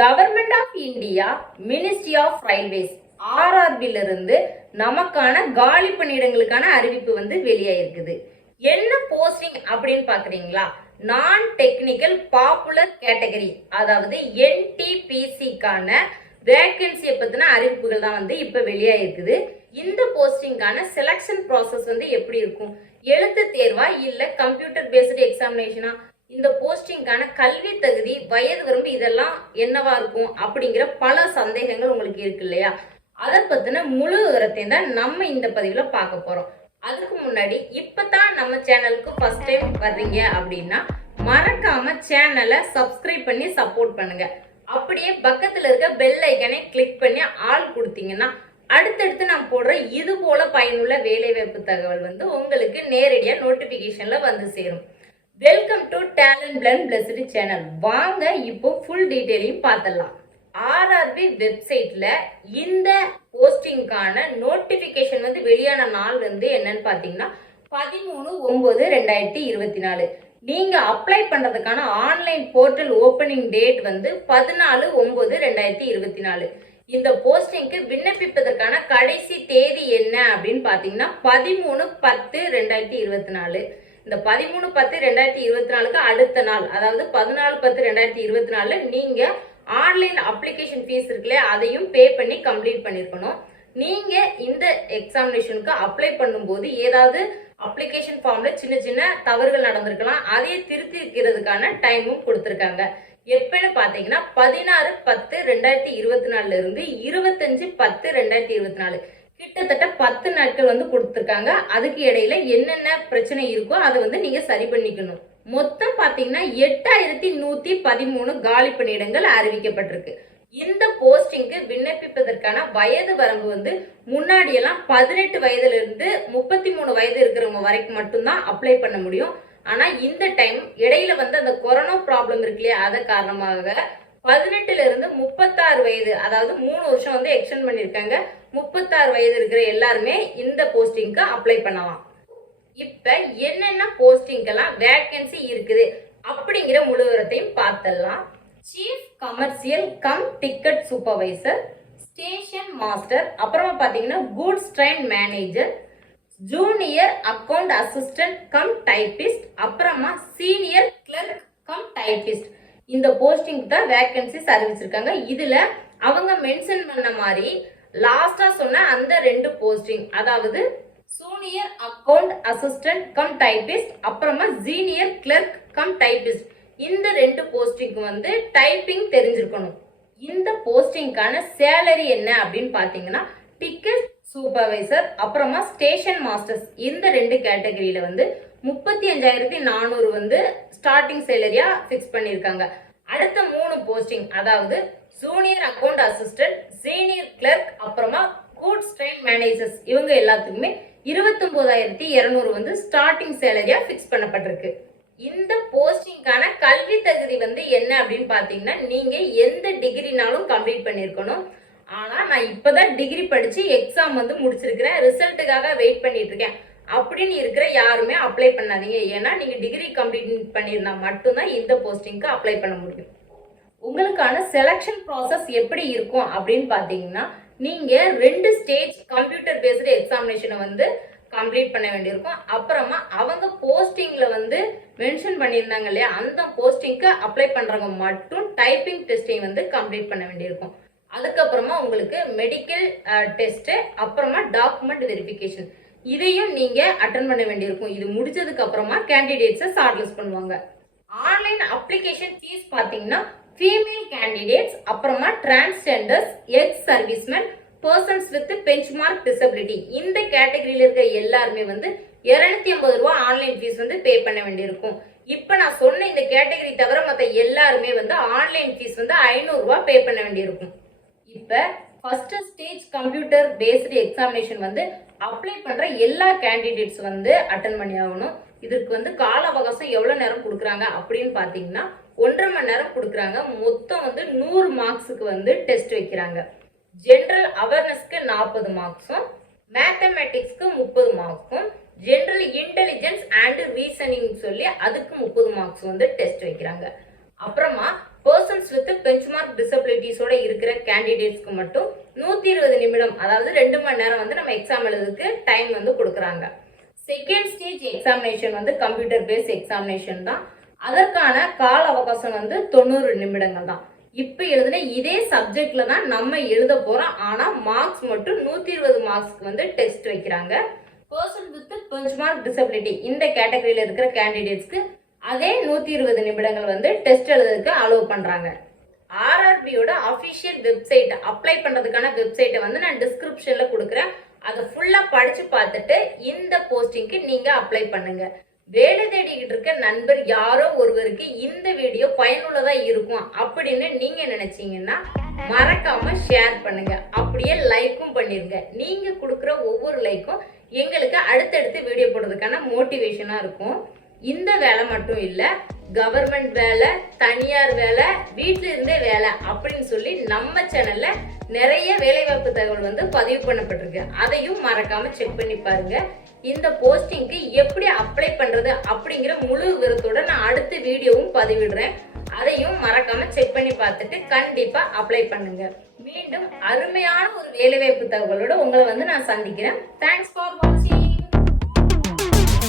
Government of India ministry of railways ஆர்ஆர்பிலிருந்து நமக்கான காலி பணியிடங்களுக்கான அறிவிப்பு வந்து வெளியாயிருக்குது. என்ன போஸ்டிங் அப்படின்னு பாக்குறீங்களா? நான் டெக்னிக்கல் பாப்புலர் கேட்டகரி, அதாவது NTPCக்கான வேகன்சியை பத்தின அறிவிப்புகள் தான் வந்து இப்ப வெளியாயிருக்குது. இந்த போஸ்டிங்கான செலக்ஷன் ப்ராசஸ் வந்து எப்படி இருக்கும்? எழுத்து தேர்வா இல்ல கம்ப்யூட்டர் பேஸ்டு எக்ஸாமினேஷனா? இந்த போஸ்டிங்கான கல்வி தகுதி, வயது வரம்பு இதெல்லாம் என்னவா இருக்கும் அப்படிங்கிற பல சந்தேகங்கள் உங்களுக்கு இருக்கு இல்லையா? அதை பத்தின முழு விவரத்தையும் தான் நம்ம இந்த பதிவுல பார்க்க போறோம். அதுக்கு முன்னாடி இப்பதான் நம்ம சேனலுக்கு ஃபர்ஸ்ட் டைம் வர்றீங்க அப்படின்னா மறக்காம சேனலை சப்ஸ்கிரைப் பண்ணி சப்போர்ட் பண்ணுங்க. அப்படியே பக்கத்துல இருக்க பெல் ஐக்கனை கிளிக் பண்ணி ஆல் கொடுத்தீங்கன்னா அடுத்தடுத்து நான் போடுற இது போல பயனுள்ள வேலைவாய்ப்பு தகவல் வந்து உங்களுக்கு நேரடியா நோட்டிபிகேஷன்ல வந்து சேரும். வெல்கம் டு டேலண்ட் பிளண்ட் பிளஸ்டு சேனல். வாங்க இப்போ ஃபுல் டீடைலையும் பார்த்துடலாம். ஆர்ஆர்பி வெப்சைட்ல இந்த போஸ்டிங்கான நோட்டிபிகேஷன் வந்து வெளியான நாள் வந்து என்னன்னு பாத்தீங்கன்னா 13/9/2024. நீங்க அப்ளை பண்றதுக்கான ஆன்லைன் போர்ட்டல் ஓபனிங் டேட் வந்து 14/9/2024. இந்த போஸ்டிங்க்கு விண்ணப்பிப்பதற்கான கடைசி தேதி என்ன அப்படின்னு பாத்தீங்கன்னா 13/10/2024. இந்த 13/10/2024க்கு அடுத்த நாள், அதாவது 14/10/2024 நீங்க ஆன்லைன் அப்ளிகேஷன் ஃபீஸ் இருக்குல்ல, அதையும் பே பண்ணி கம்ப்ளீட் பண்ணிருக்கணும். நீங்க இந்த எக்ஸாமினேஷனுக்கு அப்ளை பண்ணும்போது ஏதாவது அப்ளிகேஷன் ஃபார்ம்ல சின்ன சின்ன தவறுகள் நடந்திருக்கலாம், அதையே திருத்திக்கிறதுக்கான டைமும் கொடுத்துருக்காங்க. எப்பன்னு பாத்தீங்கன்னா 16/10/2024 இருந்து 25/10/2024 கிட்டத்தட்ட 10 நாட்கள் வந்து கொடுத்துருக்காங்க. அதுக்கு இடையில என்னென்ன பிரச்சனை இருக்கோ அதை வந்து நீங்க சரி பண்ணிக்கணும். மொத்தம் பாத்தீங்கன்னா 8113 காலி பணியிடங்கள் அறிவிக்கப்பட்டிருக்கு. இந்த போஸ்டிங்க்கு விண்ணப்பிப்பதற்கான வயது வரம்பு வந்து முன்னாடி எல்லாம் 18 வயதுல இருந்து 33 வயது இருக்கிறவங்க வரைக்கும் மட்டும்தான் அப்ளை பண்ண முடியும். ஆனா இந்த டைம் இடையில வந்து அந்த கொரோனா ப்ராப்ளம் இருக்கு இல்லையா, அதை காரணமாக 18ல இருந்து 36 வயது, அதாவது 3 வருஷம் வந்து எக்ஸ்டெண்ட் பண்ணிருக்காங்க. 36 வயது இருக்கிற எல்லாருமே இந்த போஸ்டிங்க்கு அப்ளை பண்ணலாம். இப்ப என்னென்ன போஸ்டிங்கெல்லாம் வேகன்சி இருக்குது அப்படிங்கிற முழு விவரத்தையும் பார்த்தலாம். Chief commercial come ticket supervisor, station master, அப்புறமா பாத்தீங்கன்னா goods train manager, junior account assistant come typist, அப்புறமா சீனியர் கிளர்க் கம் டைபிஸ்ட். இந்த போஸ்டிங் தான் வேகன்சிஸ் அறிவிச்சிருக்காங்க. இதுல அவங்க மென்ஷன் பண்ண மாதிரி லாஸ்டா சொன்ன அந்த 2 போஸ்டிங், அதாவது junior account assistant come typist, அப்புறமா சீனியர் கிளர்க் கம் டைபிஸ்ட், இந்த 2 போஸ்டிங்க்கு வந்து டைப்பிங் தெரிஞ்சிருக்கணும். இந்த போஸ்டிங்கான சேலரி என்ன அப்படின்னு பாத்தீங்கன்னா டிக்கெட் சூப்பர்வைசர் அப்புறமா ஸ்டேஷன் மாஸ்டர்ஸ், இந்த 2 கேட்டகரியில வந்து 35,400 வந்து ஸ்டார்டிங் சேலரியா பிக்ஸ் பண்ணிருக்காங்க. அடுத்த 3 போஸ்டிங், அதாவது junior account assistant, senior clerk, அப்புறமா கூட்ஸ் ட்ரெயின் மேனேஜர்ஸ், இவங்க எல்லாத்துக்குமே 29,200 வந்து ஸ்டார்டிங் சேலரியா பிக்ஸ் பண்ணப்பட்டிருக்கு. இந்த போஸ்டிங்கான கல்வி தகுதி வந்து என்ன அப்படின்னு பாத்தீங்கன்னா நீங்க எந்த டிகிரினாலும் கம்ப்ளீட் பண்ணிருக்கணும். ஆனா நான் இப்பதான் டிகிரி படிச்சு எக்ஸாம் வந்து முடிச்சிருக்கிறேன், ரிசல்ட்டுக்காக வெயிட் பண்ணிட்டு இருக்கேன் அப்படின்னு இருக்கிற யாருமே அப்ளை பண்ணாதீங்க. ஏன்னா நீங்க டிகிரி கம்ப்ளீட் பண்ணியிருந்தா மட்டும்தான் இந்த போஸ்டிங்க்கு அப்ளை பண்ண முடியும். உங்களுக்கான செலக்ஷன் ப்ராசஸ் எப்படி இருக்கும் அப்படின்னு பாத்தீங்கன்னா நீங்க 2 ஸ்டேஜ் கம்ப்யூட்டர் பேஸ்டு எக்ஸாமினேஷனை வந்து கம்ப்ளீட் பண்ண வேண்டியிருக்கும். அப்புறமா அவங்க போஸ்டிங்ல வந்து மென்ஷன் பண்ணியிருந்தாங்க இல்லையா, அந்த போஸ்டிங்க்கு அப்ளை பண்றவங்க மட்டும் டைப்பிங் டெஸ்டையும் வந்து கம்ப்ளீட் பண்ண வேண்டியிருக்கும். அதுக்கப்புறமா உங்களுக்கு மெடிக்கல் டெஸ்ட், அப்புறமா டாக்குமெண்ட் வெரிஃபிகேஷன், இதையும் நீங்க அட்டன் பண்ண வேண்டியிருக்கும். இது முடிச்சதுக்கு அப்புறமா கேண்டிடேட்ஸை ஷார்ட் லிஸ்ட் பண்ணுவாங்க. ஆன்லைன் அப்ளிகேஷன் ஃபீஸ் பாத்தீங்கன்னா ஃபீமேல் கேண்டிடேட்ஸ், அப்புறமா transgenders, X serviceman, persons with benchmark disability, இந்த கேட்டகரியில இருக்க எல்லாருமே வந்து 250 ரூபாய் ஆன்லைன் ஃபீஸ் வந்து பே பண்ண வேண்டியிருக்கும். இப்ப நான் சொன்ன இந்த கேட்டகரி தவிர மற்ற எல்லாருமே வந்து ஆன்லைன் ஃபீஸ் வந்து 500 ரூபாய் பே பண்ண வேண்டியிருக்கும். இப்ப first stage computer based examination வந்து அப்ளை பண்ற எல்லா கேண்டிடேட்ஸ் வந்து அட்டன் பண்ணி ஆகணும். இதுக்கு வந்து கால அவகாசம் எவ்வளவு நேரம் கொடுக்குறாங்க அப்படின்னு பாத்தீங்கன்னா 1.5 மணி நேரம் கொடுக்குறாங்க. மொத்தம் வந்து 100 மார்க்ஸுக்கு வந்து டெஸ்ட் வைக்கிறாங்க. ஜெனரல் அவேர்னஸ்க்கு 40 மார்க்ஸும், மேத்தமேட்டிக்ஸ்க்கு 30 மார்க்ஸும், ஜெனரல் இன்டெலிஜென்ஸ் அண்ட் ரீசனிங் சொல்லி அதுக்கு 30 மார்க்ஸ் வந்து டெஸ்ட் வைக்கிறாங்க. அப்புறமா பர்சன்ஸ் பர்சன்ஸ் வித் பெஞ்ச்மார்க் டிசபிலிட்டிஸோட இருக்கிற கேண்டிடேட்ஸ்க்கு மட்டும் 120 நிமிடம், அதாவது 2 மணி நேரம் வந்து நம்ம எக்ஸாம் எழுதுறதுக்கு டைம் வந்து கொடுக்குறாங்க. செகண்ட் ஸ்டேஜ் எக்ஸாமினேஷன் வந்து கம்ப்யூட்டர் பேஸ்ட் எக்ஸாமினேஷன் தான். அதற்கான கால அவகாசம் வந்து 90 நிமிடங்கள் தான். இப்போ எழுதின இதே சப்ஜெக்ட்ல தான் நம்ம எழுத போறோம். ஆனா மார்க்ஸ் மட்டும் 120 மார்க்ஸ்க்கு வந்து டெஸ்ட் வைக்கிறாங்க. பர்சன் வித் பெஞ்ச்மார்க் டிசபிலிட்டி இந்த கேட்டகரியில இருக்கிற கேண்டிடேட்ஸ்க்கு அதே 120 நிமிடங்கள் வந்து டெஸ்ட் எழுதுறதுக்கு அலோவ் பண்றாங்க. ஆர்ஆர்பியோட அஃபிஷியல் வெப்சைட் அப்ளை பண்றதுக்கான வெப்சைட்டை வந்து நான் டிஸ்கிரிப்ஷன்ல கொடுக்குறேன். அதை ஃபுல்லா படிச்சு பார்த்துட்டு இந்த போஸ்டிங்க்கு நீங்க அப்ளை பண்ணுங்க. வேலை தேடிக்கிட்டு இருக்க நண்பர் யாரோ ஒருவருக்கு இந்த வீடியோ பயனுள்ளதா இருக்கும் அப்படின்னு நீங்க நினைச்சீங்கன்னா மறக்காம ஷேர் பண்ணுங்க. அப்படியே லைக்கும் பண்ணிருங்க. நீங்க கொடுக்குற ஒவ்வொரு லைக்கும் எங்களுக்கு அடுத்தடுத்து வீடியோ போடுறதுக்கான மோட்டிவேஷனா இருக்கும். இந்த வேலை மட்டும் இல்ல, கவர்மெண்ட் வேலை, தனியார் வேலை, வீட்டில இருந்தே வேலை அப்படின்னு சொல்லி நம்ம சேனல்ல நிறைய வேலைவாய்ப்பு தகவல் வந்து பதிவு பண்ணப்பட்டிருக்கு. அதையும் மறக்காம செக் பண்ணி பாருங்க. இந்த போஸ்டிங்க்கு எப்படி அப்ளை பண்றது அப்படிங்கிற முழு விவரத்தோட நான் அடுத்த வீடியோவும் பதிவிடுறேன். அதையும் மறக்காம செக் பண்ணி பார்த்துட்டு கண்டிப்பா அப்ளை பண்ணுங்க. மீண்டும் அருமையான ஒரு வேலைவாய்ப்பு தகவலோட உங்களை வந்து நான் சந்திக்கிறேன். தேங்க்ஸ் ஃபார் வாட்சிங்.